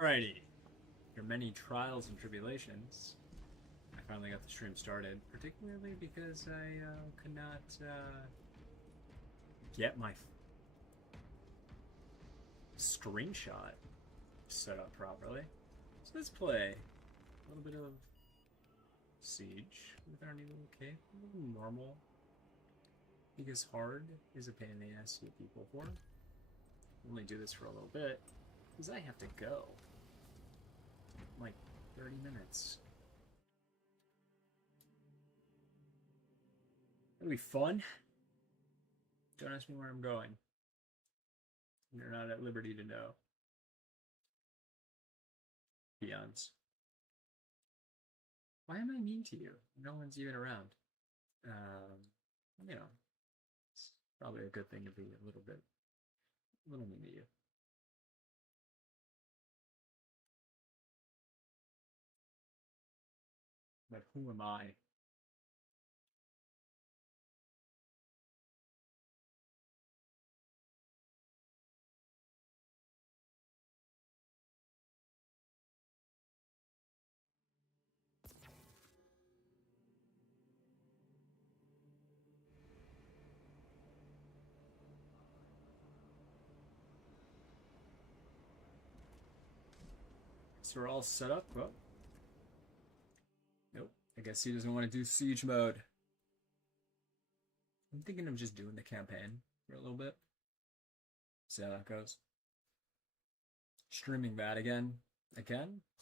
Alrighty. After many trials and tribulations, I finally got the stream started, particularly because I could not get my screenshot set up properly. So let's play a little bit of Siege with our new little cape. A little normal. Because hard is a pain in the ass to get people for. I'll only do this for a little bit, because I have to go. Like 30 minutes. It'll be fun. Don't ask me where I'm going. You're not at liberty to know. Peons. Why am I mean to you? No one's even around. You know, it's probably a good thing to be a little mean to you. But who am I? So we're all set up. Well, nope. I guess he doesn't want to do siege mode. I'm thinking of just doing the campaign for a little bit. See how that goes. Streaming that again.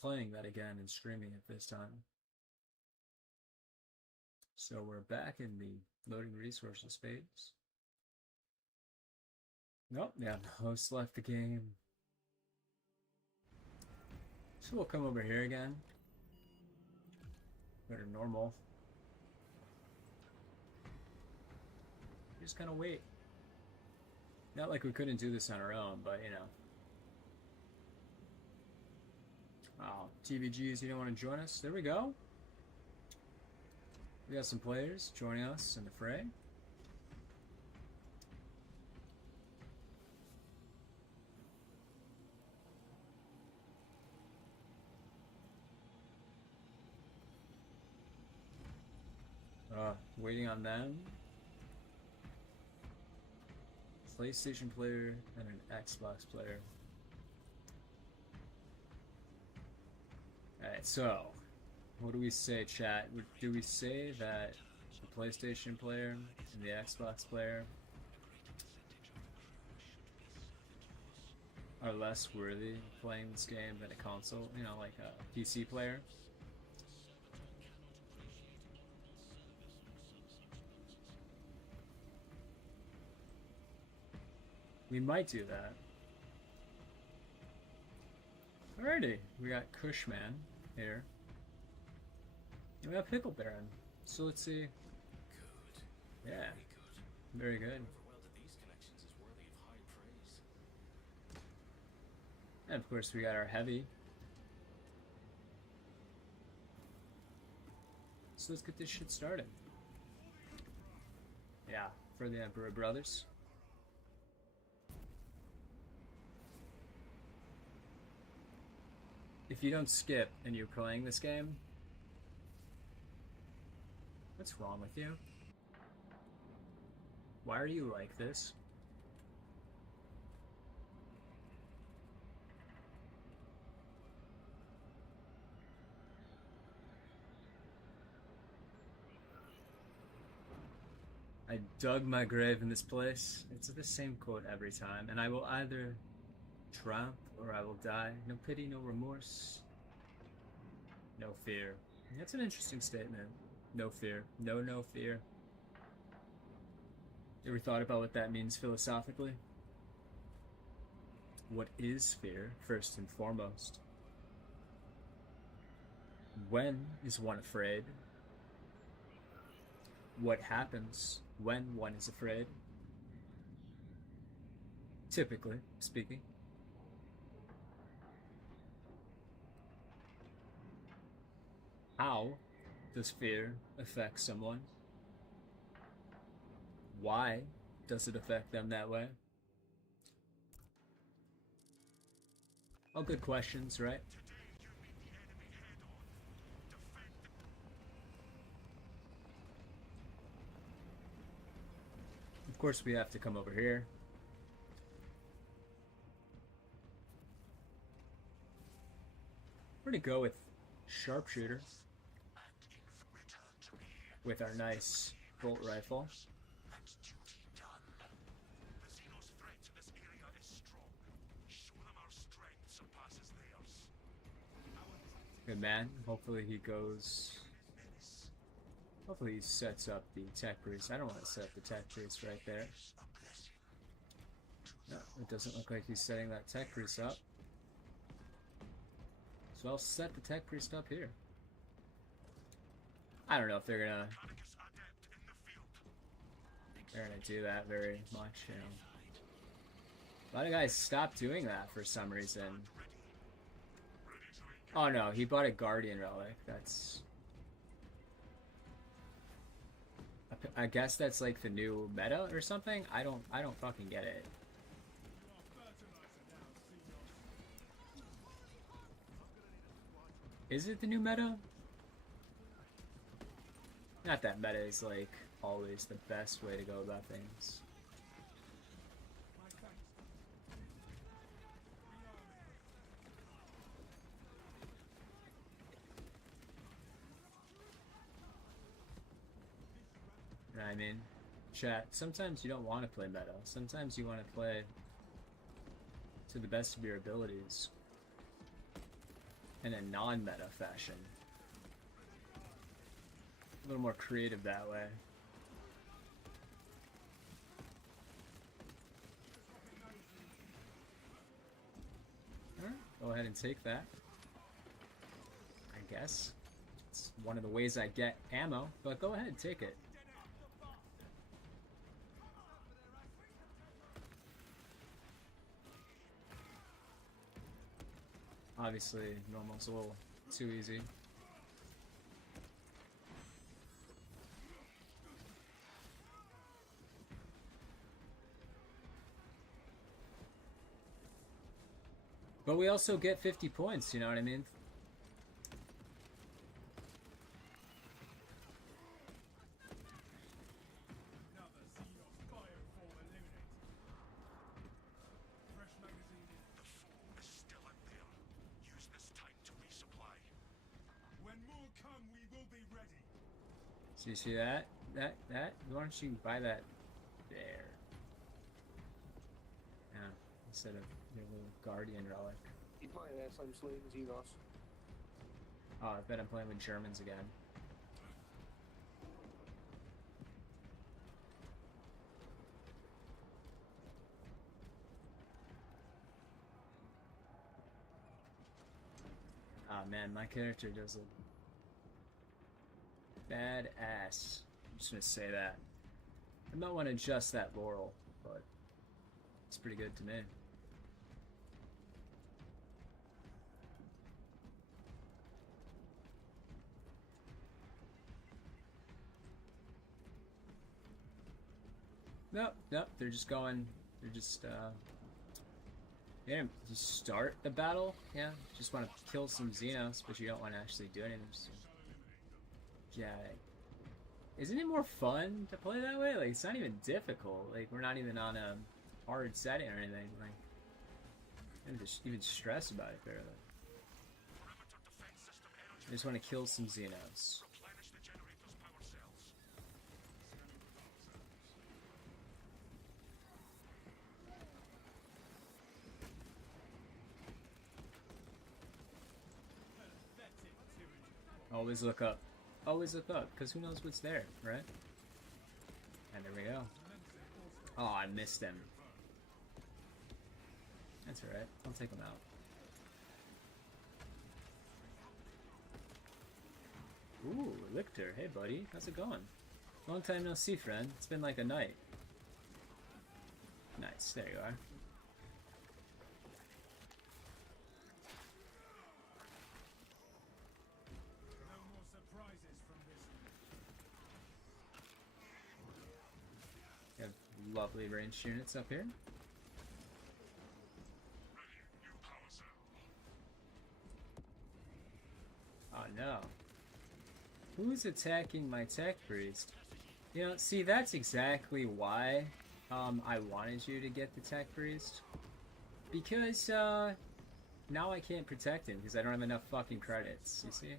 Playing that again and streaming it this time. So we're back in the loading resources phase. Nope, yeah, the host left the game. So we'll come over here again. Better normal. Just kind of wait. Not like we couldn't do this on our own, but you know. Oh, TVGs, you don't want to join us? There we go. We got some players joining us in the fray. Waiting on them. PlayStation player and an Xbox player. Alright, so what do we say, chat? Do we say that the PlayStation player and the Xbox player are less worthy of playing this game than a console, you know, like a PC player? We might do that. Alrighty, we got Cushman here. And we got Pickle Baron. So let's see. Good. Yeah. Very good. And of course we got our heavy. So let's get this shit started. Yeah, for the Emperor Brothers. If you don't skip and you're playing this game, what's wrong with you? Why are you like this? I dug my grave in this place. It's the same quote every time, and I will either triumph or I will die. No pity, no remorse, no fear. That's an interesting statement. No fear. No fear. You ever thought about what that means philosophically? What is fear, first and foremost? When is one afraid? What happens when one is afraid? Typically speaking. How does fear affect someone? Why does it affect them that way? All good questions, right? Of course, we have to come over here. We're gonna go with sharpshooter with our nice bolt rifle. Good man. Hopefully he goes. Hopefully he sets up the tech priest. I don't want to set up the tech priest right there. No, it doesn't look like he's setting that tech priest up. So I'll set the tech priest up here. I don't know if they're gonna do that very much, you know. A lot of guys stopped doing that for some reason. Oh no, he bought a Guardian Relic. That's... I guess that's like the new meta or something. I don't fucking get it. Is it the new meta? Not that meta is like always the best way to go about things. You know what I mean? Chat, sometimes you don't want to play meta. Sometimes you want to play to the best of your abilities in a non-meta fashion. A little more creative that way. Alright, go ahead and take that. I guess. It's one of the ways I get ammo, but go ahead, take it. Obviously, normal's a little too easy. But we also get 50 points, you know what I mean? So you see that? That? Why don't you buy that there? Yeah, instead of your little Guardian Relic. You playing that same sleeve as Enos? Oh, I bet I'm playing with Germans again. Ah man, my character does a badass. I'm just gonna say that. I might want to adjust that Laurel, but it's pretty good to me. Nope, they're just going, they're just, yeah, just start the battle, yeah, just want to kill some Xenos, but you don't want to actually do anything, just, yeah, isn't it more fun to play that way? Like, it's not even difficult, like, we're not even on a hard setting or anything, like, I don't even stress about it barely. I just want to kill some Xenos. Always look up. Always look up, because who knows what's there, right? And there we go. Oh, I missed him. That's alright. I'll take him out. Ooh, Lictor. Hey, buddy. How's it going? Long time no see, friend. It's been like a night. Nice. There you are. You have lovely ranged units up here. no. Who's attacking my tech priest? You know, see, that's exactly why I wanted you to get the tech priest. Because now I can't protect him because I don't have enough fucking credits, you see?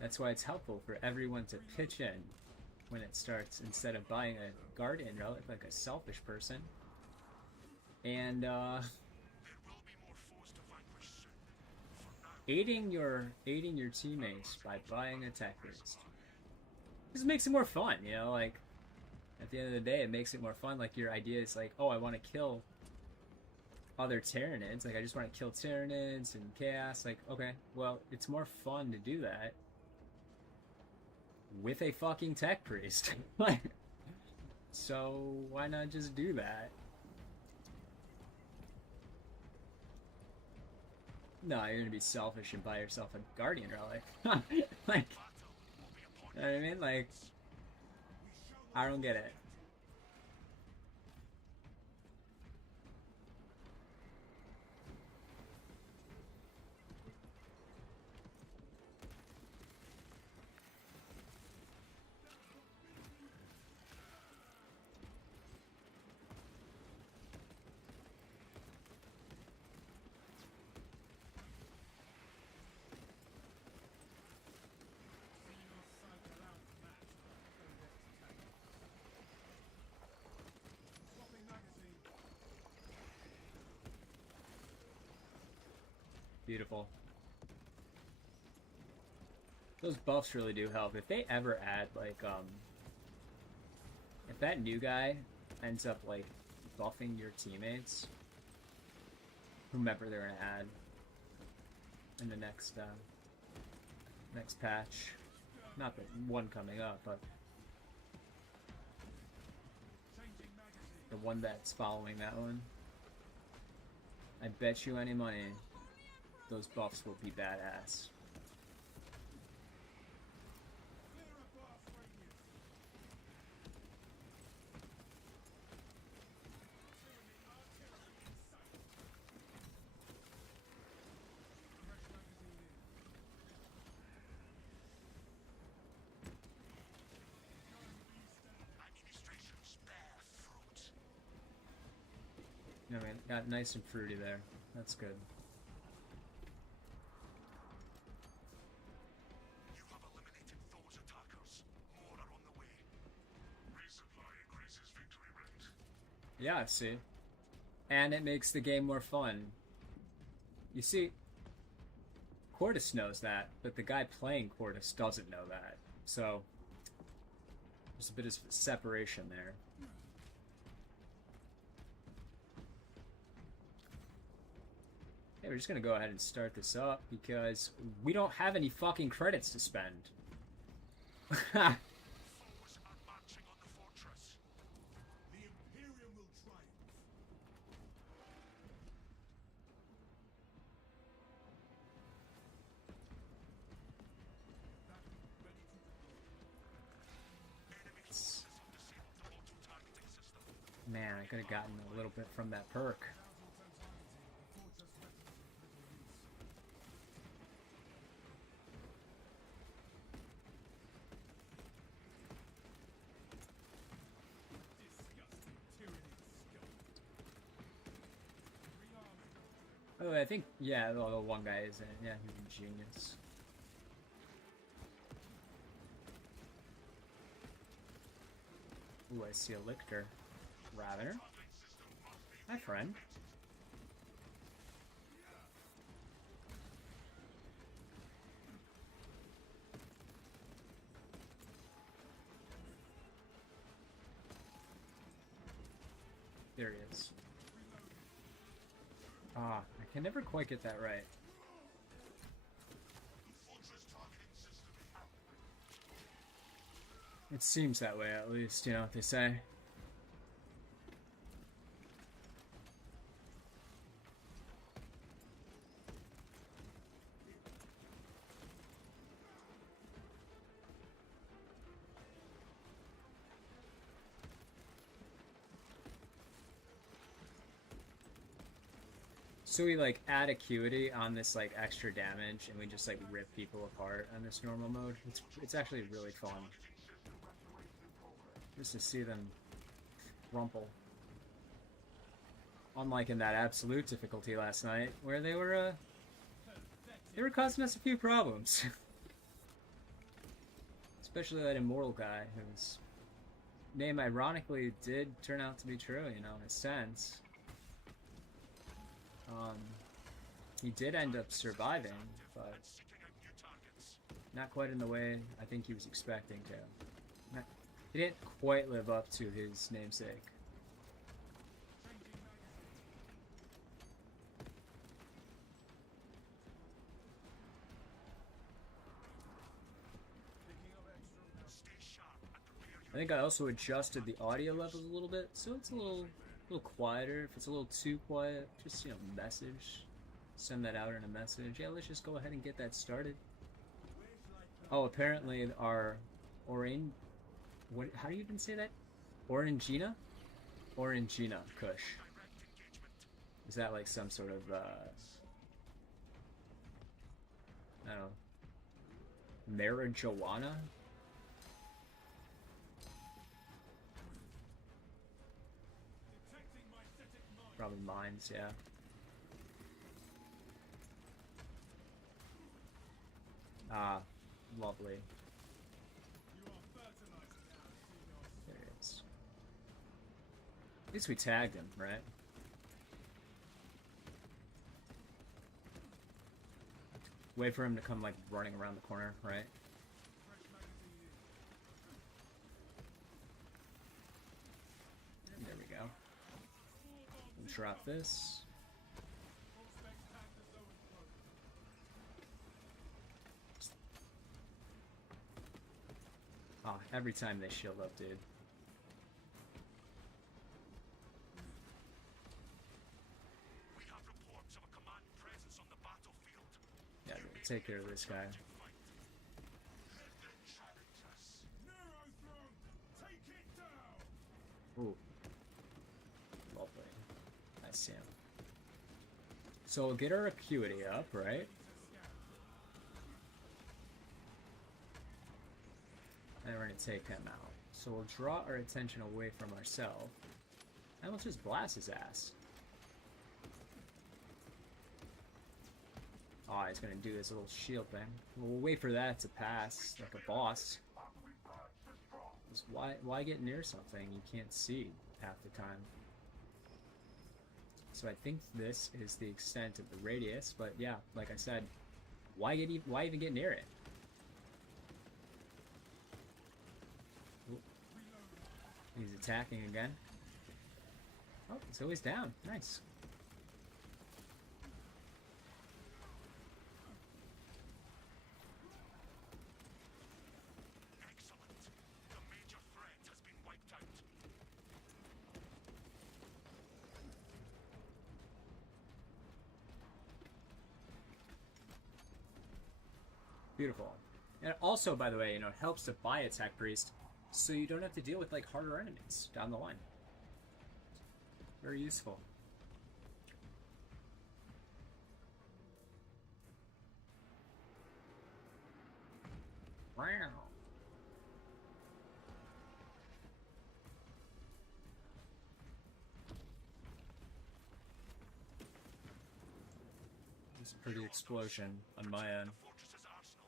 That's why it's helpful for everyone to pitch in when it starts instead of buying a guardian relic like a selfish person. And aiding your teammates by buying a tech priest. This makes it more fun, you know, like at the end of the day it makes it more fun. Like your idea is like, oh, I want to kill other Tyranids, like I just want to kill Tyranids and Chaos, like, okay, well, it's more fun to do that with a fucking tech priest. So why not just do that? No, you're gonna be selfish and buy yourself a guardian relic. Like, you know what I mean? Like, I don't get it. Beautiful. Those buffs really do help. If they ever add, like, if that new guy ends up, like, buffing your teammates, whomever they're gonna add in the next patch, not the one coming up, but the one that's following that one, I bet you any money those buffs will be badass. I mean, got nice and fruity there. That's good. You have eliminated those attackers. More are on the way. Resupply increases victory rate. Yeah, see? And it makes the game more fun. You see, Cordis knows that, but the guy playing Cordis doesn't know that. So, there's a bit of separation there. Hey, we're just gonna go ahead and start this up because we don't have any fucking credits to spend. Foes are marching on the fortress. The Imperium will triumph. Man, I could have gotten a little bit from that perk. Oh, I think, yeah, the one guy is in. Yeah, he's a genius. Ooh, I see a Lictor. Ravener. Hi, friend. There he is. Ah, I can never quite get that right. It seems that way, at least, you know what they say. So we like add acuity on this like extra damage, and we just like rip people apart on this normal mode. It's actually really fun just to see them rumple. Unlike in that absolute difficulty last night, where they were causing us a few problems. Especially that immortal guy whose name ironically did turn out to be true, you know, in a sense. He did end up surviving, but not quite in the way I think he was expecting to. He didn't quite live up to his namesake. I think I also adjusted the audio levels a little bit, so it's a little quieter. If it's a little too quiet, just, you know, message. Send that out in a message. Yeah, let's just go ahead and get that started. Oh, apparently our how do you even say that? Orangina? Orangina Kush. Is that like some sort of, I don't know, marijuana? Probably mines, yeah. Ah, lovely. There it is. At least we tagged him, right? Wait for him to come, like, running around the corner, right? And there we go. We'll drop this. Oh, every time they shield up, dude. We have reports of a command presence on the battlefield. Yeah, we'll take care of this guy. Ooh. Lovely. I see him. So we'll get our acuity up, right? And we're going to take him out. So we'll draw our attention away from ourselves. And we'll just blast his ass. Oh, he's going to do this little shield thing. We'll wait for that to pass, like a boss. Just why get near something you can't see half the time? So I think this is the extent of the radius, but yeah, like I said, why even get near it? Ooh. He's attacking again. Oh, so he's down. Nice. Excellent. The major threat has been wiped out. Beautiful. And also, by the way, you know, it helps to buy Attack Priest, so you don't have to deal with, like, harder enemies down the line. Very useful. Wow. It's a pretty explosion on my end. The fortress's arsenal.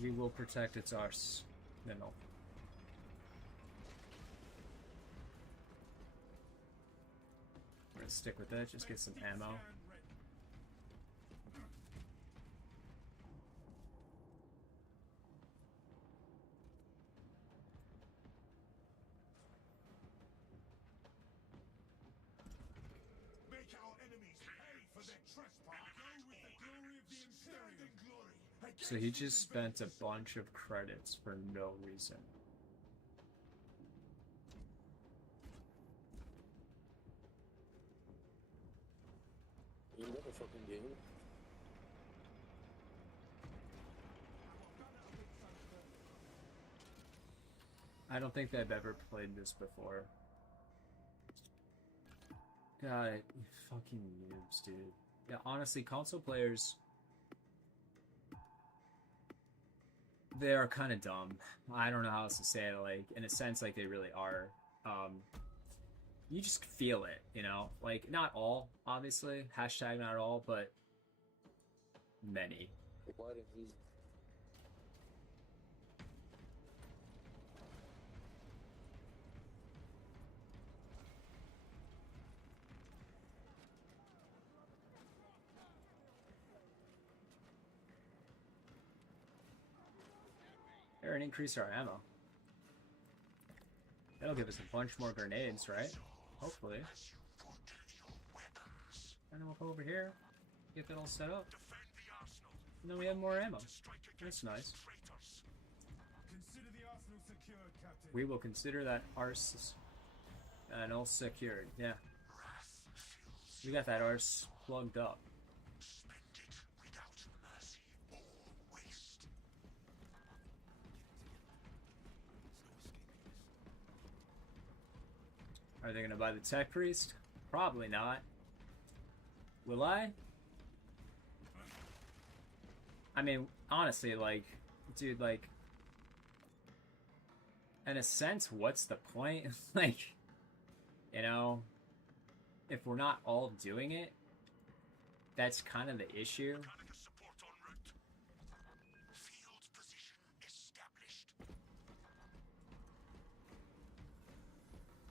We will protect its arsenal. We're gonna stick with it, just get some ammo. Make our enemies pay for their trespass. Go with the glory of the Imperium. Glory. So he just spent a bunch of credits for no reason. You never fucking game. I don't think they've ever played this before. God, you fucking noobs, dude. Yeah, honestly, console players, they are kind of dumb. I don't know how else to say it. Like, in a sense, like they really are. You just feel it, you know? Like, not all, obviously. Hashtag not all, but many. Why did he? Or increase our ammo. That'll give us a bunch more grenades, right? Hopefully. And then we'll come over here, get that all set up. And then we have more ammo. That's nice. Consider the arsenal secured, Captain. We will consider that arse and all secured. Yeah. We got that arse plugged up. Spend it without mercy or waste. Are they gonna buy the tech priest? Probably not. Will I? I mean, honestly, like, dude, like, in a sense, what's the point? Like, you know, if we're not all doing it, that's kind of the issue. Mechanica support en route. Field position established.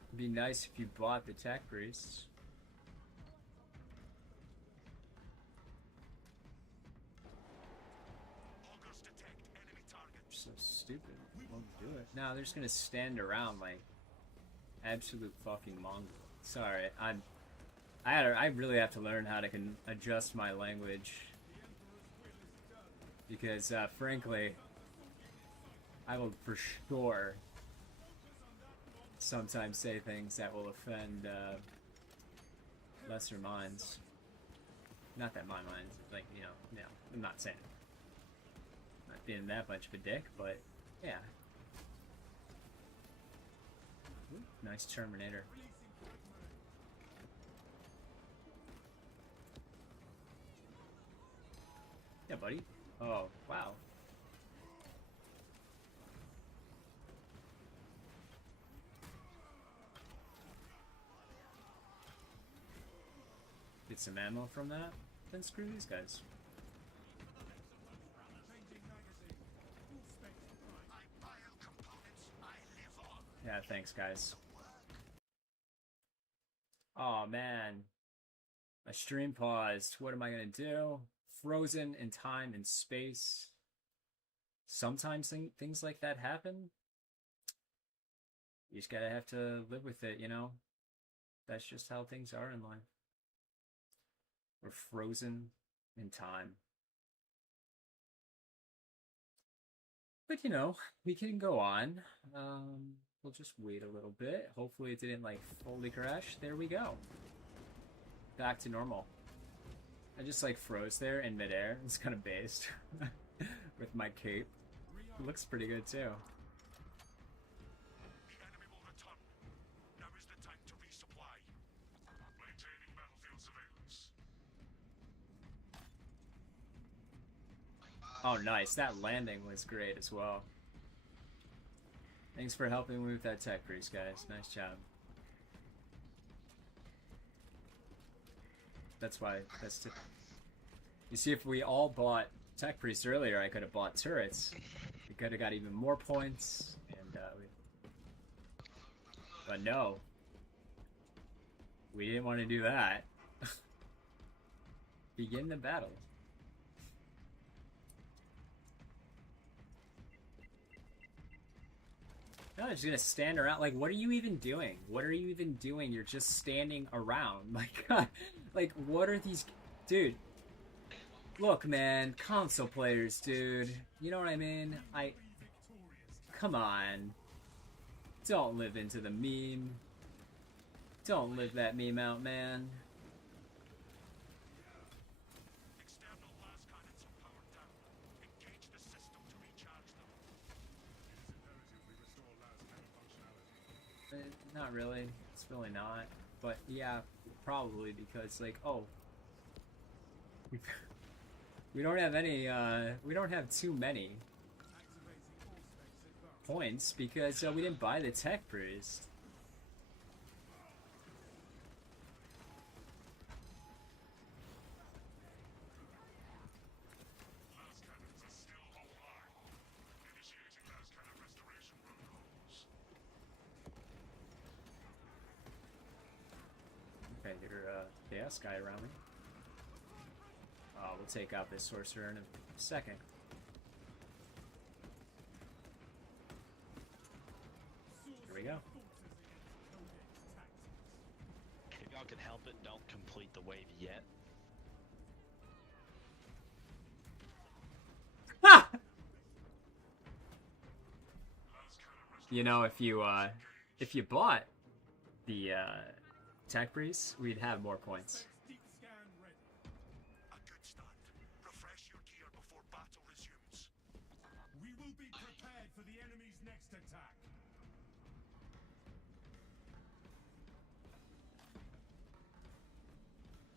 It'd be nice if you bought the tech priests. Augers detect enemy target. So stupid. Won't do it. No, they're just gonna stand around like absolute fucking Mongol. Sorry, I really have to learn how to adjust my language because, frankly, I will for sure sometimes say things that will offend lesser minds. Not that my mind's like, no, I'm not saying it. Not being that much of a dick, but yeah. Ooh, nice Terminator. Yeah, buddy. Oh, wow. Get some ammo from that? Then screw these guys. Yeah, thanks, guys. Oh man. My stream paused. What am I gonna do? Frozen in time and space. Sometimes things like that happen. You just gotta have to live with it, you know? That's just how things are in life. We're frozen in time. But you know, we can go on. We'll just wait a little bit. Hopefully it didn't like fully crash. There we go. Back to normal. I just like froze there in midair. It's kind of based with my cape. It looks pretty good too. The enemy will return. Now is the time to resupply. Maintaining battlefield surveillance. Oh, nice. That landing was great as well. Thanks for helping me with that tech priest, guys. Nice job. That's why. You see, if we all bought tech priest earlier, I could have bought turrets. We could have got even more points, and but no, we didn't want to do that. Begin the battle. No, they're just gonna stand around. Like, what are you even doing? What are you even doing? You're just standing around. Like, God, like, what are these, dude? Look, man, console players, dude. You know what I mean? Come on. Don't live into the meme. Don't live that meme out, man. External las cannons are powered down. Engage the system to recharge them. Not really. It's really not. but yeah, probably because like, oh, we don't have any, we don't have too many points because we didn't buy the tech priest. Okay, your chaos guy around me. We'll take out this sorcerer in a second. Here we go. If y'all can help it, don't complete the wave yet. Ha! You know, if you bought the tech priest, we'd have more points. A good start. Refresh your gear before battle resumes. We will be prepared for the enemy's next attack.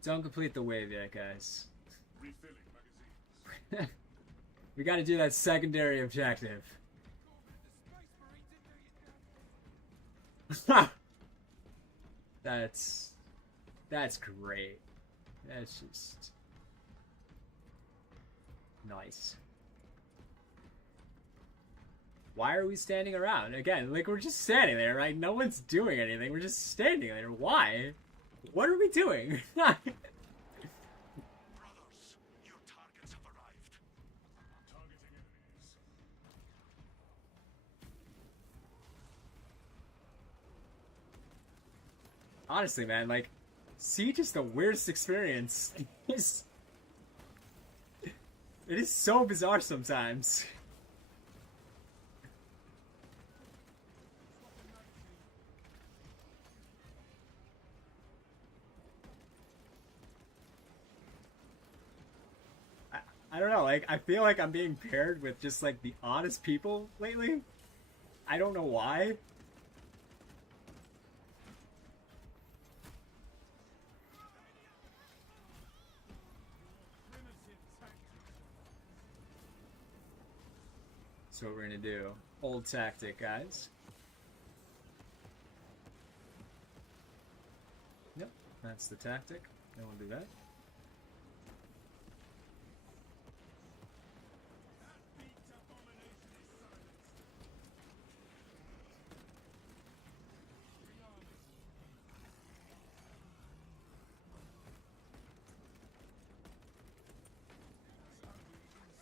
Don't complete the wave yet, guys. Refilling magazines. We gotta do that secondary objective. That's great. That's just nice. Why are we standing around? Again, like we're just standing there, right? No one's doing anything. We're just standing there. Why? What are we doing? Brothers, your targets have arrived. Targeting enemies. Honestly, man, like, Siege is the weirdest experience. It is so bizarre sometimes. I don't know, like, I feel like I'm being paired with just, like, the honest people lately. I don't know why. So what we're gonna do. Old tactic, guys. Yep, that's the tactic. No one do that.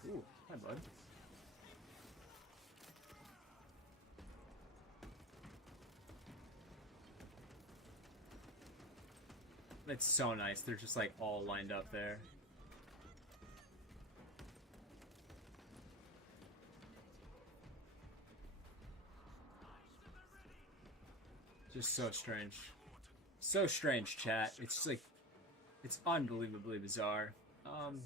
Ooh, hi bud. It's so nice. They're just like all lined up there. Just so strange. So strange, chat. It's just like, it's unbelievably bizarre. Round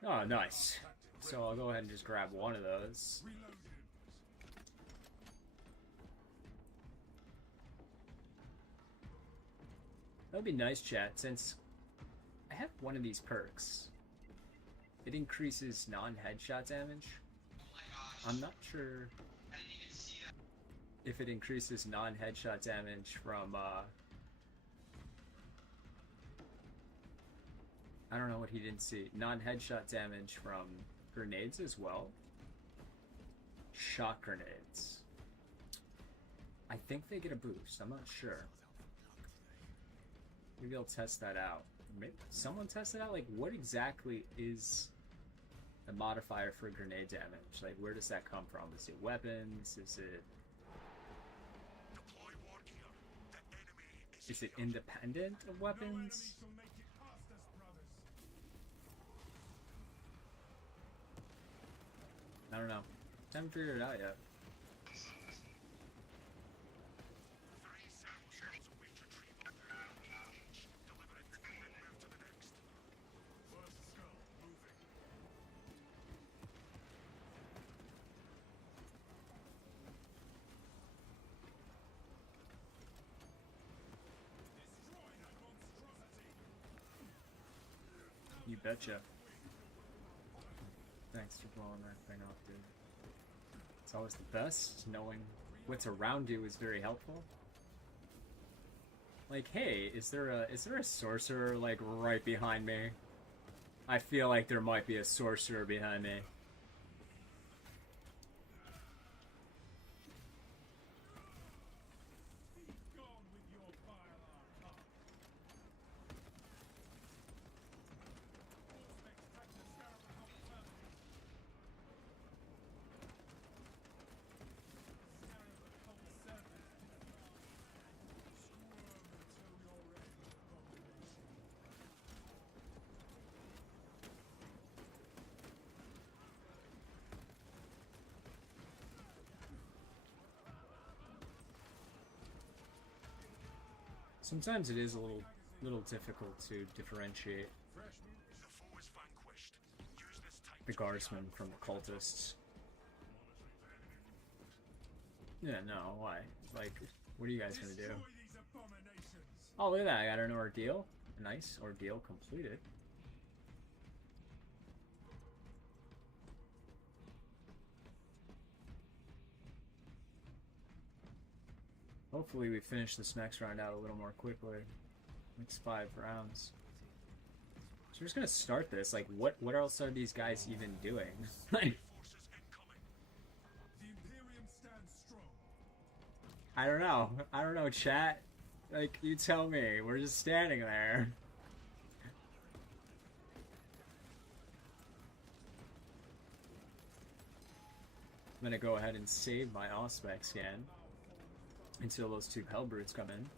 acquired. Oh, nice. So I'll go ahead and just grab one of those. Reloading. That'd be nice, chat, since I have one of these perks. It increases non-headshot damage. I'm not sure if it increases non-headshot damage from, I don't know what he didn't see. Non-headshot damage from grenades as well. Shock grenades. I think they get a boost. I'm not sure. Maybe I'll test that out. Maybe someone test it out? Like, what exactly is the modifier for grenade damage? Like, where does that come from? Is it weapons? Is it... Deploy war gear. The enemy Is it independent of No enemy weapons? shall make it past us, brothers. I don't know. Haven't figured it out yet. 3 sample shells await retrieval. Each deliver it, then move to the next. First skull moving. betcha. Thanks for blowing that thing off, dude. It's always the best. Knowing what's around you is very helpful. Like, hey, is there a sorcerer like right behind me? I feel like there might be a sorcerer behind me. Gone with your vile art. Auspex track the scarab and nocturnal. Scarab and cold serpent. Squirm until you're ready for abomination. Sometimes it is a little difficult to differentiate Fresh meat. The foe is vanquished. Use this time the to guardsmen from the cultists. Yeah, no, why? Like, what are you guys gonna do? Destroy these abominations. Oh, look at that! I got an ordeal. A nice ordeal completed. Hopefully we finish this next round out a little more quickly. Next 5 rounds. So we're just gonna start this. Like, what else are these guys even doing? Like, forces incoming. The Imperium stands strong. I don't know. I don't know, chat. Like, you tell me. We're just standing there. I'm gonna go ahead and save my Auspex scan until those 2 Hellbrutes come in.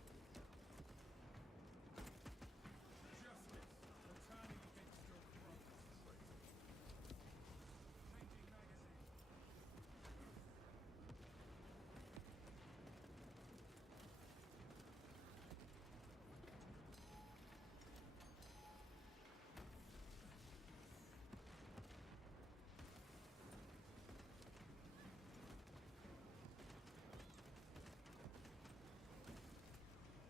Justice, returning against your throne. Changing magazine.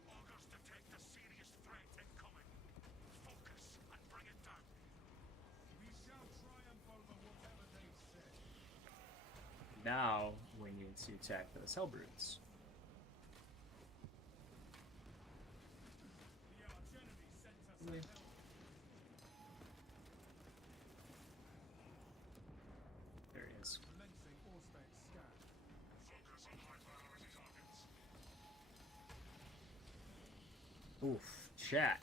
Augurs detect a serious threat incoming. Focus and bring it down. We shall triumph over whatever they say. Now we need to attack those Hellbrutes. The archenemy sent us Yeah. a help. There he is. Commencing Auspex scan. Focus on high priority targets. Oof, chat.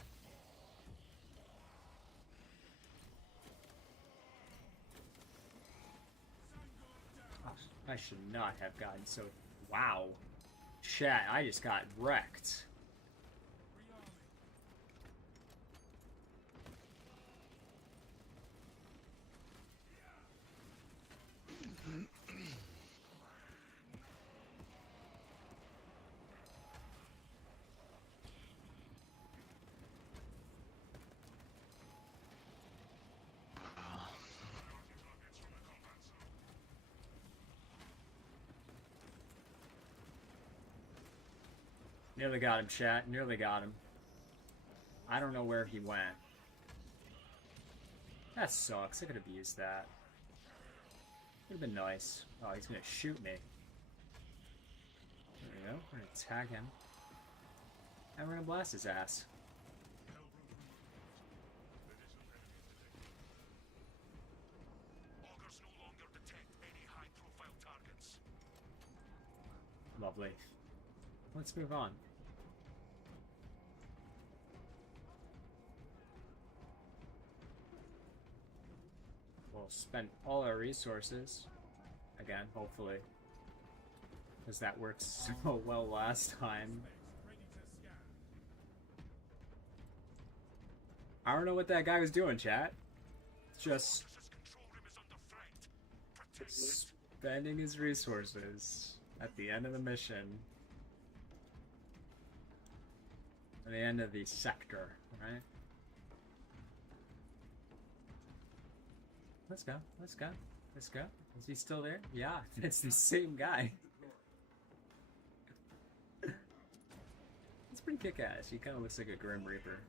Oh, I should not have gotten so. Wow. Chat, I just got wrecked. Rearming. Nearly got him, chat. Nearly got him. I don't know where he went. That sucks. I could have used that. Would have been nice. Oh, he's gonna shoot me. There we go. We're gonna tag him. And we're gonna blast his ass. Augurs no longer detect any high-profile targets. Lovely. Let's move on. We'll spend all our resources. Again, hopefully. Because that worked so well last time. Ready to scan. I don't know what that guy was doing, chat. Just Forces control room is under threat. Protect it. spending his resources at the end of the mission. At the end of the sector, right? Let's go, let's go, let's go. Is he still there? Yeah, it's the same guy. It's pretty kick-ass. He kind of looks like a Grim Reaper.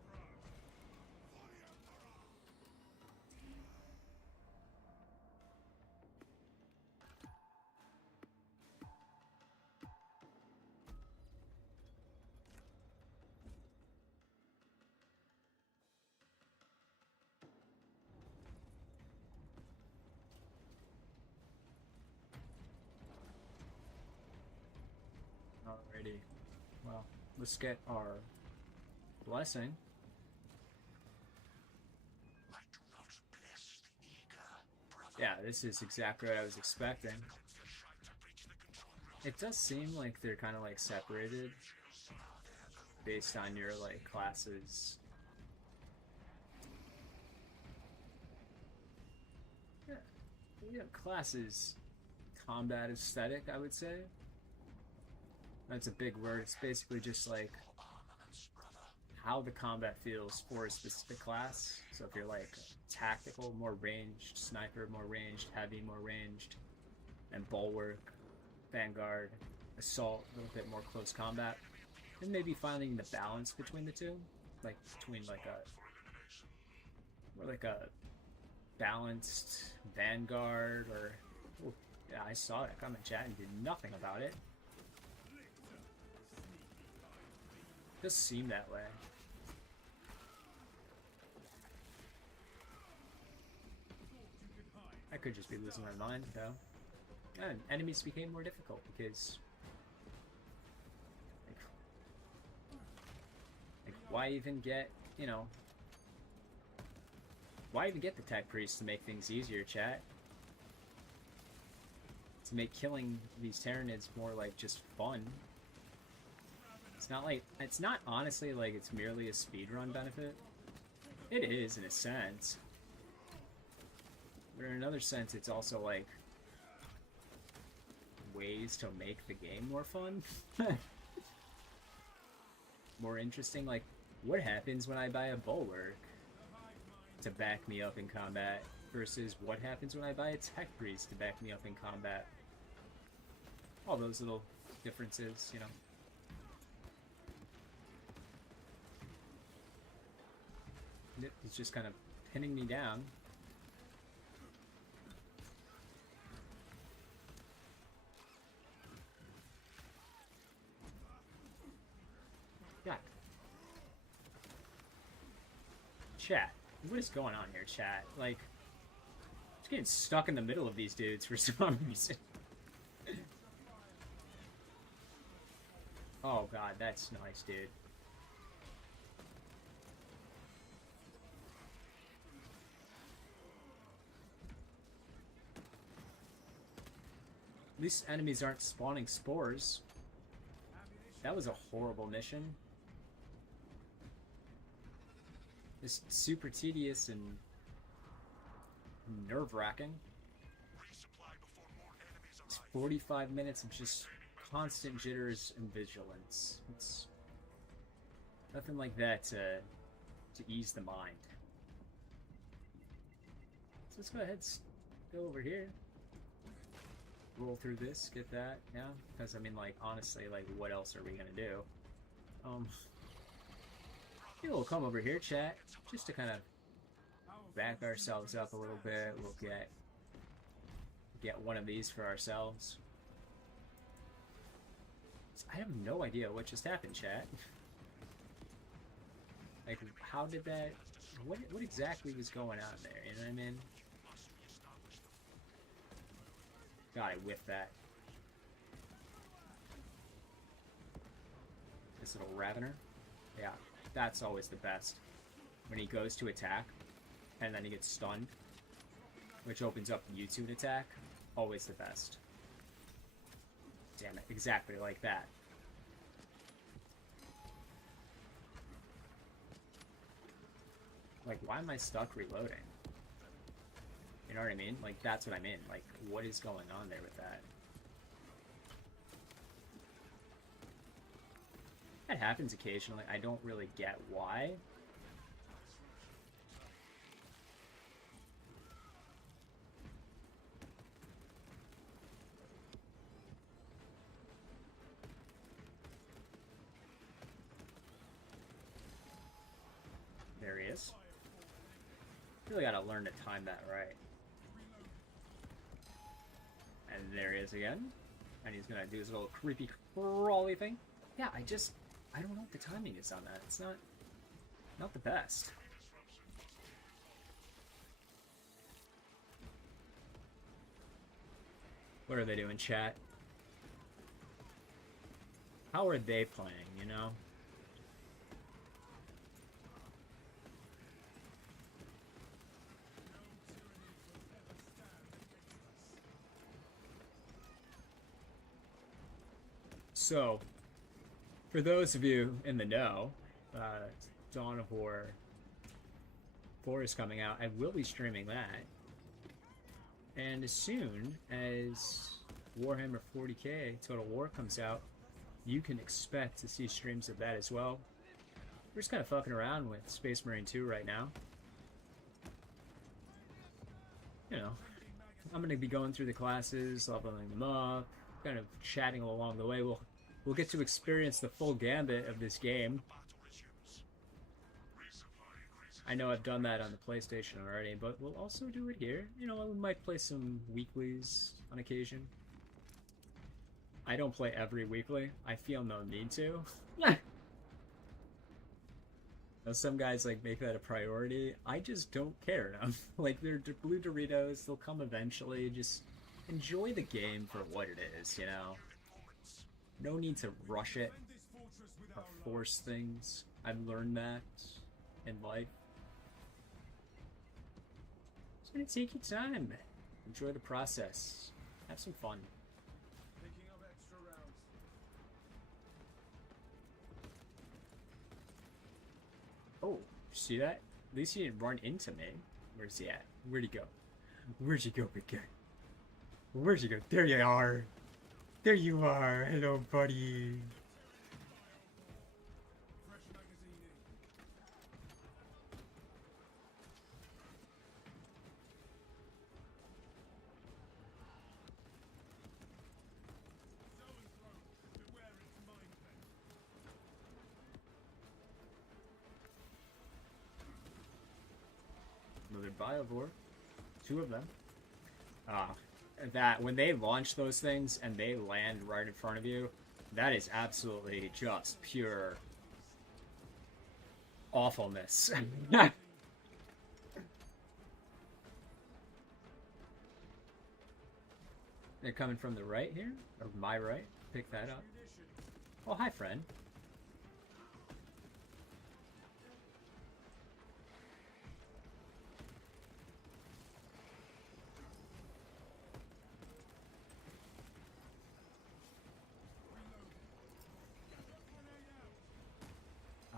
Alrighty. Well, let's get our blessing. I do not bless the eager, brother. Yeah, this is exactly what I was expecting. Comes your shine to breach the control room. It does seem like they're kind of like separated based on your like classes. Yeah, classes combat aesthetic, I would say. That's a big word. It's basically just like Armaments, brother. how the combat feels for a specific class. So if you're like tactical, more ranged, sniper, more ranged, heavy, more ranged, and bulwark, vanguard, assault, a little bit more close combat, and maybe finding the balance between the two, like between like a balanced vanguard or oh, yeah, I saw that comment chat and did nothing about it. Just seemed that way. I could just be losing my mind though. And enemies became more difficult because like why even get, you know, why even get the tech priest to make things easier, chat? To make killing these Tyranids more like just fun. It's not like, it's not honestly like it's merely a speedrun benefit. It is in a sense. But in another sense, it's also like ways to make the game more fun. More interesting, like what happens when I buy a bulwark to back me up in combat versus what happens when I buy a tech priest to back me up in combat. All those little differences, you know. It's just kind of pinning me down. Yeah. Chat. What is going on here, chat? Like, just getting stuck in the middle of these dudes for some reason. Oh god, that's nice, dude. At least enemies aren't spawning spores. That was a horrible mission. It's super tedious and nerve-wracking. Resupply before more enemies It's arrive. 45 minutes of just constant jitters and vigilance. It's nothing like that to ease the mind. So let's go ahead and go over here. Roll through this, get that, yeah? Because, I mean, like, honestly, like, what else are we gonna do? Maybe we'll come over here, chat, just to kind of back ourselves up a little bit. We'll get one of these for ourselves. I have no idea what just happened, chat. Like, how did that... What exactly was going on there, you know what I mean? God, I whiffed that. This little Ravener. Yeah, that's always the best. When he goes to attack, and then he gets stunned, which opens up you to an attack. Always the best. Damn it, exactly like that. Like, why am I stuck reloading? You know what I mean? Like, that's what I mean. Like, what is going on there with that? That happens occasionally. I don't really get why. There he is. Really gotta learn to time that right. And there he is again. And he's gonna do his little creepy crawly thing. Yeah, I don't know what the timing is on that. It's not the best. What are they doing, chat? how are they playing, you know? So, for those of you in the know, Dawn of War 4 is coming out. I will be streaming that. And as soon as Warhammer 40k Total War comes out, you can expect to see streams of that as well. We're just kind of fucking around with Space Marine 2 right now. You know, I'm going to be going through the classes, leveling them up, kind of chatting along the way. We'll get to experience the full gambit of this game. I know I've done that on the PlayStation already, but we'll also do it here. You know, we might play some weeklies on occasion. I don't play every weekly. I feel no need to. Now, some guys like make that a priority. I just don't care enough. Like, they're blue Doritos. They'll come eventually. Just enjoy the game for what it is, you know? No need to rush it or force things. I've learned that in life. Just gonna take your time. Enjoy the process. Have some fun. Picking up extra rounds. Oh, see that? At least he didn't run into me. Where's he at? Where'd he go? Where'd you go, big guy? Where'd you go? There you are. There you are. Hello, buddy. Fresh magazine in. So and throw. Beware its mind bend. Another Biovore. 2 of them. That when they launch those things and they land right in front of you, that is absolutely just pure awfulness. They're coming from the right here, or my right. Pick that up. Oh, hi, friend.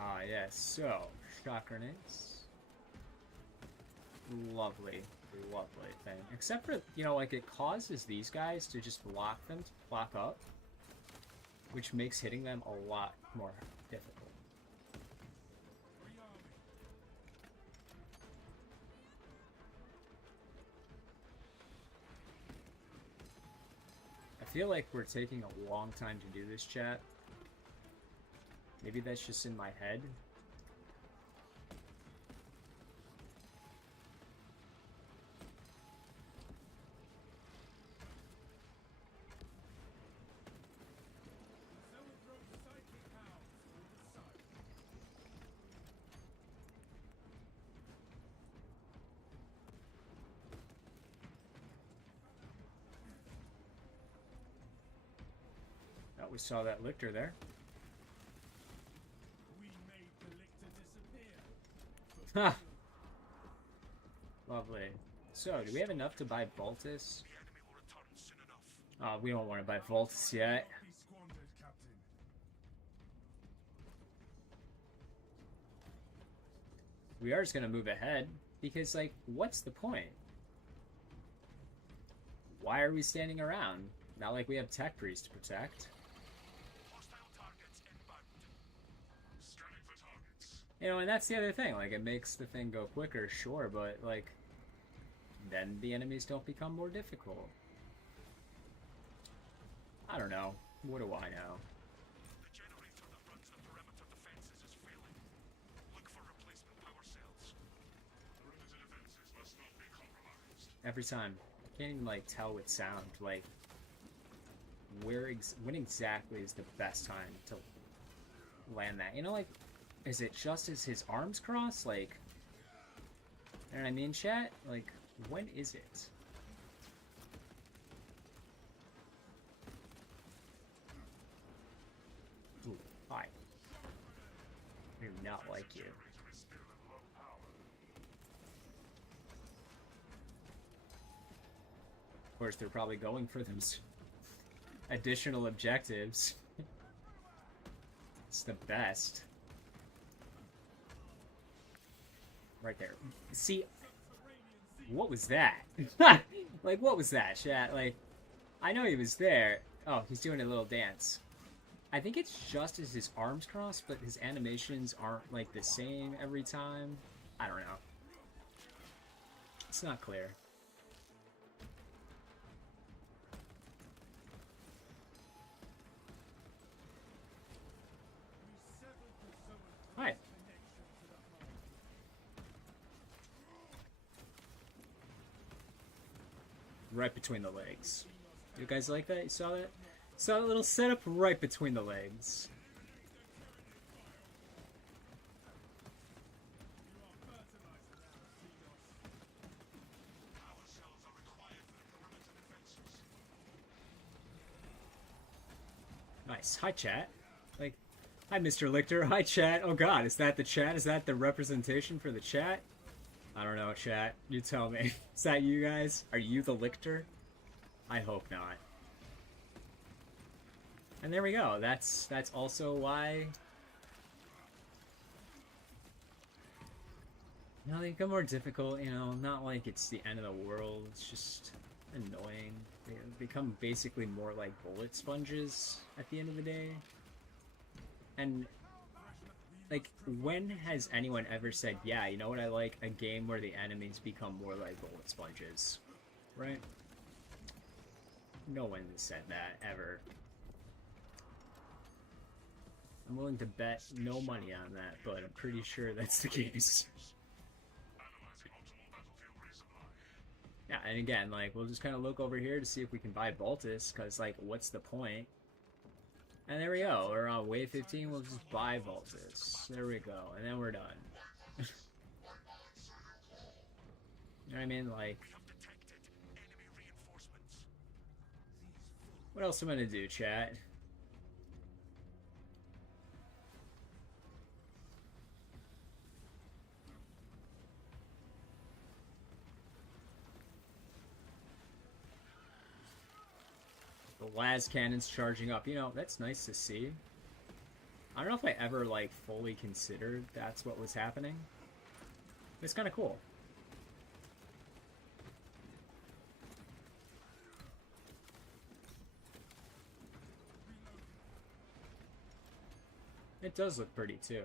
Ah, yes. So, shock grenades. Lovely, lovely thing. Except for, you know, like, it causes these guys to just block them, to block up, which makes hitting them a lot more difficult. I feel like we're taking a long time to do this, chat. Maybe that's just in my head. So and throw psychic hounds for the sight. Oh, we saw that Lictor there. We made the lictor disappear. Ha! Lovely. So, do we have enough to buy Voltus? The enemy will return soon enough. We don't want to buy Voltus yet. Not be squandered, Captain. We are just going to move ahead, because, like, what's the point? Why are we standing around? Not like we have Tech Priest to protect. Hostile targets inbound. Scanning for targets. You know, and that's the other thing. Like, it makes the thing go quicker, sure, but, like, then the enemies don't become more difficult. I don't know. What do I know? The generator that runs the perimeter defenses is failing. Look for replacement power cells. Perimeter defenses must not be compromised. Every time. Can't even, like, tell with sound, like, when exactly is the best time to land that? You know, like, is it just as his arms cross? Like, you know what I mean, chat? Like, when is it? not like you? Of course, they're probably going for those additional objectives. It's the best. Right there. See, what was that? Like, what was that, chat? Like, I know he was there. Oh, he's doing a little dance. I think it's just as his arms cross, but his animations aren't, like, the same every time. I don't know. It's not clear. Hi. Right between the legs. You guys like that? You saw that? Saw that little setup right between the legs. Nice. Hi, chat. Like, hi, Mr. Lichter. Hi, chat. Oh, God. Is that the chat? Is that the representation for the chat? I don't know, chat. You tell me. Is that you guys? Are you the Lichter? I hope not. And there we go. That's also why... You know, they become more difficult, you know, not like it's the end of the world. It's just annoying. They become basically more like bullet sponges at the end of the day. And, like, when has anyone ever said, yeah, you know what I like? A game where the enemies become more like bullet sponges. Right? No one has said that, ever. I'm willing to bet no money on that, but I'm pretty sure that's the case. Yeah, and again, like, we'll just kind of look over here to see if we can buy Baltus, because, like, what's the point? And there we go. We're on wave 15, we'll just buy Baltus. There we go, and then we're done. You know what I mean? Like, what else am I gonna do, chat? The las cannon's charging up. You know, that's nice to see. I don't know if I ever, like, fully considered that's what was happening. It's kind of cool. It does look pretty, too.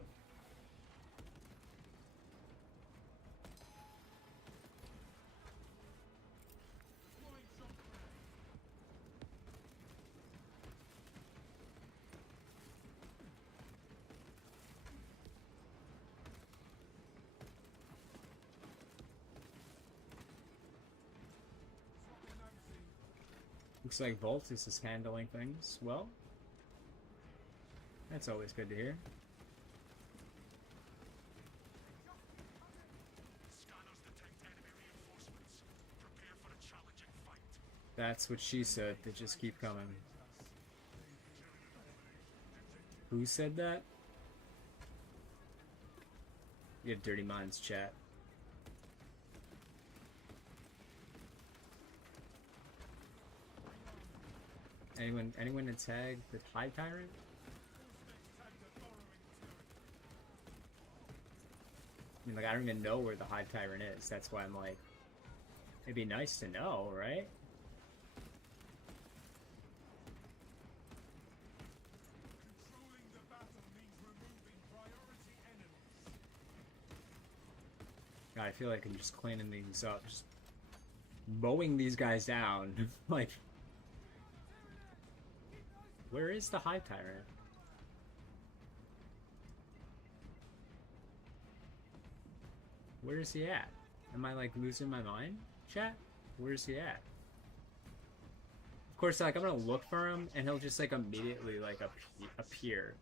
Looks like Voltus is handling things well. That's always good to hear. That's what she said. They just keep coming. Who said that? You have dirty minds, chat. Anyone to tag the Hive Tyrant? I mean, like, I don't even know where the Hive Tyrant is. That's why I'm like, it'd be nice to know, right? Controlling the battle means removing priority enemies. God, I feel like I'm just cleaning these up, just mowing these guys down. Like, where is the Hive Tyrant? Where is he at? Am I, like, losing my mind, chat? Where is he at? Of course, like, I'm gonna look for him, and he'll just, like, immediately, like, appear.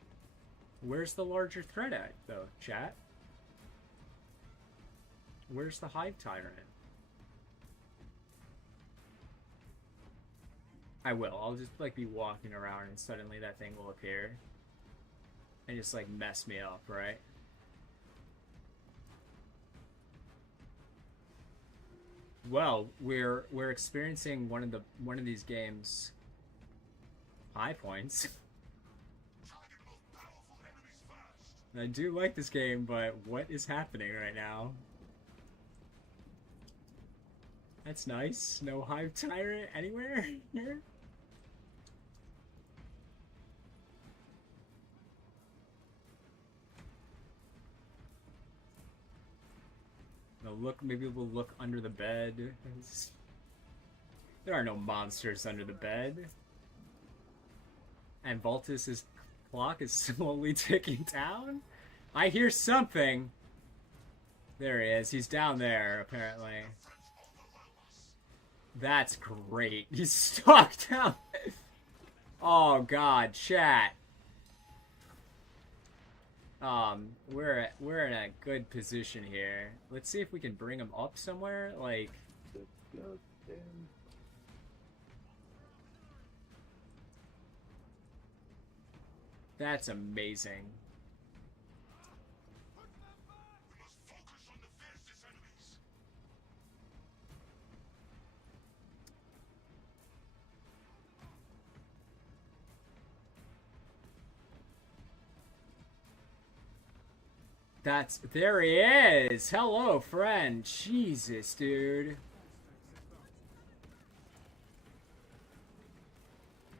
Where's the larger threat at, though, chat? Where's the Hive Tyrant? I will. I'll just, like, be walking around, and suddenly that thing will appear. And just, like, mess me up, right? Well, we're experiencing one of these games high points. I do like this game, but what is happening right now? That's nice. No Hive Tyrant anywhere here. No, look, maybe we'll look under the bed. There are no monsters under the bed. And Voltus's clock is slowly ticking down? I hear something! There he is. He's down there, apparently. That's great. He's stuck down. Oh god, chat. We're in a good position here. Let's see if we can bring him up somewhere. Like, that's amazing. There he is! Hello, friend! Jesus, dude.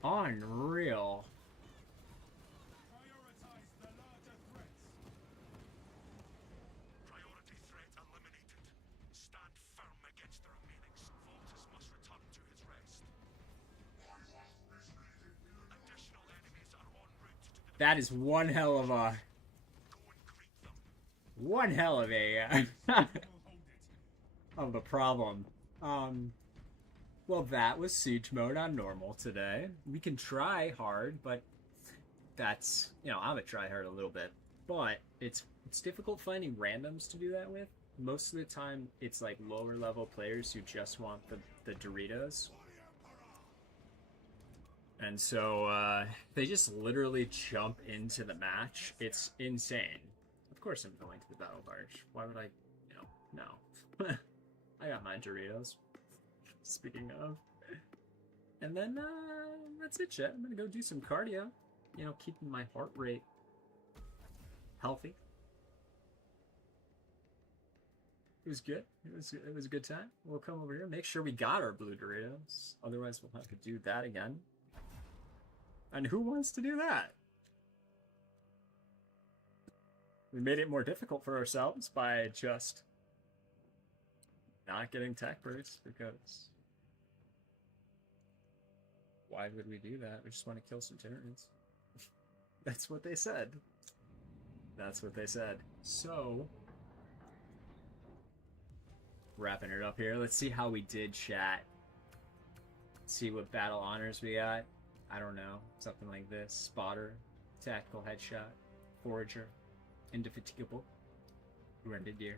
Unreal. Prioritize the larger threats. Priority threat eliminated. Stand firm against the remainings. Voltus must return to his rest. Additional enemies are en route to the That is one hell of a... One hell of a... We'll hold it. of a problem. Well, that was Siege Mode on normal today. We can try hard, but that's... You know, I'm gonna try hard a little bit. But it's difficult finding randoms to do that with. Most of the time, it's like lower level players who just want the Doritos. And so, they just literally jump into the match. It's insane. Of course I'm going to the Battle Barge. Why would I, you know, no. I got my Doritos. Speaking of. And then, that's it, chat. I'm gonna go do some cardio. You know, keeping my heart rate healthy. It was good. It was a good time. We'll come over here, make sure we got our blue Doritos. Otherwise, we'll have to do that again. And who wants to do that? We made it more difficult for ourselves by just not getting tech boosts, because why would we do that? We just want to kill some Terrans. That's what they said. That's what they said. So, wrapping it up here. Let's see how we did, chat. See what battle honors we got. I don't know. Something like this. Spotter. Tactical headshot. Forager. Indefatigable. Grenadier.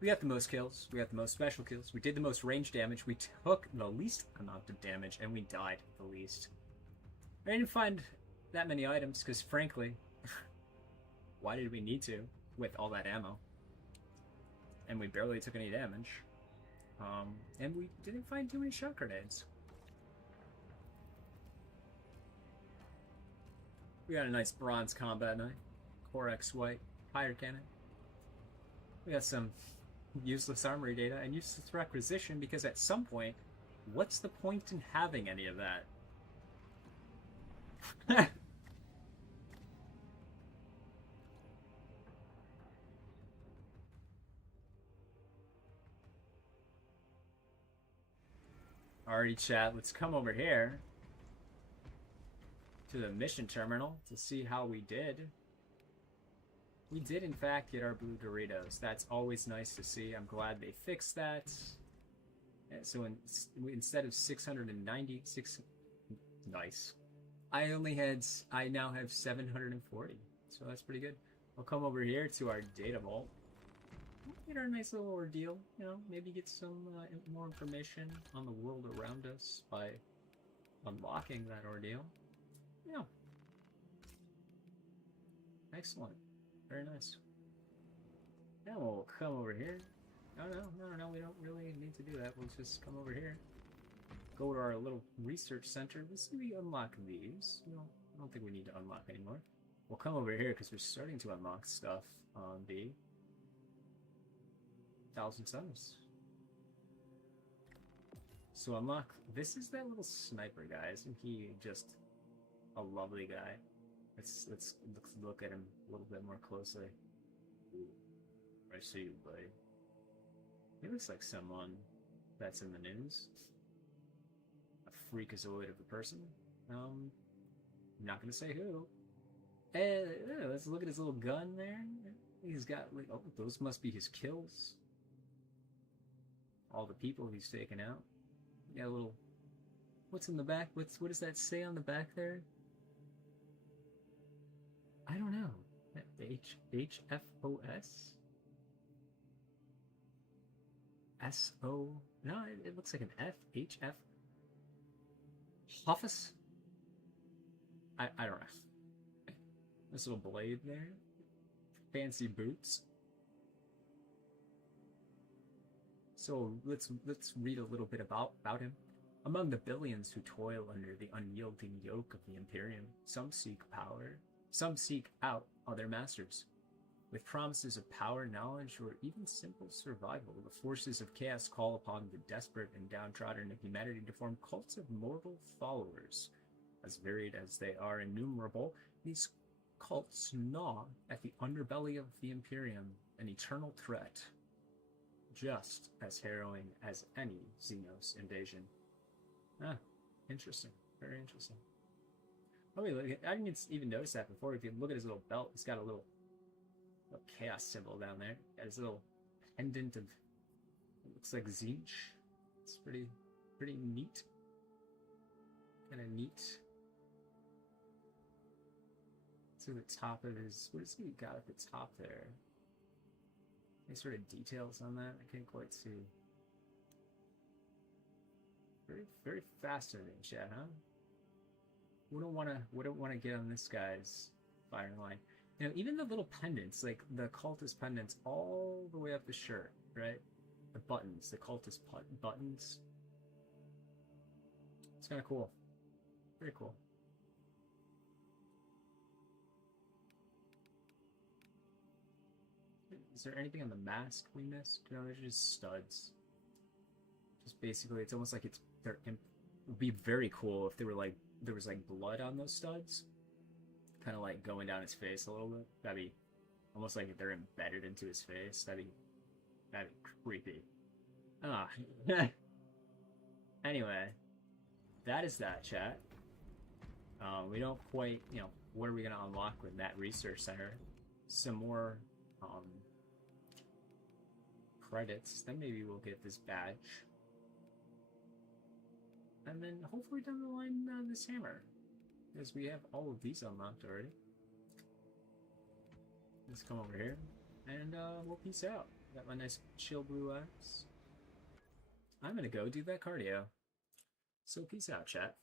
We got the most kills. We got the most special kills. We did the most range damage. We took the least amount of damage, and we died the least. I didn't find that many items, because frankly, why did we need to with all that ammo? And we barely took any damage. And we didn't find too many shot grenades. We got a nice bronze combat knife, Corex white, fire cannon. We got some useless armory data and useless requisition, because at some point, what's the point in having any of that? Alrighty, chat, let's come over here to the mission terminal to see how we did. We did, in fact, get our blue Doritos. That's always nice to see. I'm glad they fixed that. So instead of 696, nice. I now have 740. So that's pretty good. I'll come over here to our data vault. Get our nice little ordeal. You know, maybe get some more information on the world around us by unlocking that ordeal. Yeah. Excellent. Very nice. Now we'll come over here. Oh no, we don't really need to do that. We'll just come over here. Go to our little research center. Let's see if we unlock these. I don't think we need to unlock anymore. We'll come over here because we're starting to unlock stuff on the 1,000 suns. So unlock, this is that little sniper guy. Isn't he just a lovely guy? Let's look at him a little bit more closely. Ooh, I see you, buddy. He looks like someone that's in the news. A freakazoid of a person. I'm not gonna say who. And let's look at his little gun there. He's got like, oh, those must be his kills. All the people he's taken out. Got a little. What's in the back? What does that say on the back there? I don't know. HFOS? SO? No, it looks like an F. HF. Office? I don't know. This little blade there. Fancy boots. So let's read a little bit about him. Among the billions who toil under the unyielding yoke of the Imperium, some seek power, some seek out other masters. With promises of power, knowledge, or even simple survival, the forces of chaos call upon the desperate and downtrodden of humanity to form cults of mortal followers. As varied as they are innumerable, these cults gnaw at the underbelly of the Imperium, an eternal threat. Just as harrowing as any Xenos invasion. Ah, interesting. Very interesting. Oh wait, look, I didn't even notice that before. If you look at his little belt, it's got a little chaos symbol down there. Got his little pendant of, it looks like Tzeentch. It's pretty neat. Kind of neat. To the top of his, what is he got at the top there? Any sort of details on that? I can't quite see. Very fascinating, chat, huh? Wouldn't wanna get on this guy's firing line. You know, even the little pendants, like the cultist pendants, all the way up the shirt, right? The buttons, the cultist buttons. It's kind of cool. Very cool. Is there anything on the mask we missed? No, they're just studs. Just basically, it's almost like it would be very cool if they were like, there was like blood on those studs. Kind of like going down his face a little bit. That'd be almost like if they're embedded into his face. That'd be creepy. Ah. Anyway, that is that, chat. We don't quite, what are we going to unlock with that research center? Some more, credits, then maybe we'll get this badge, and then hopefully down the line this hammer, because we have all of these unlocked already. Let's come over here and we'll peace out. Got my nice chill blue eyes. I'm gonna go do that cardio, so peace out, chat.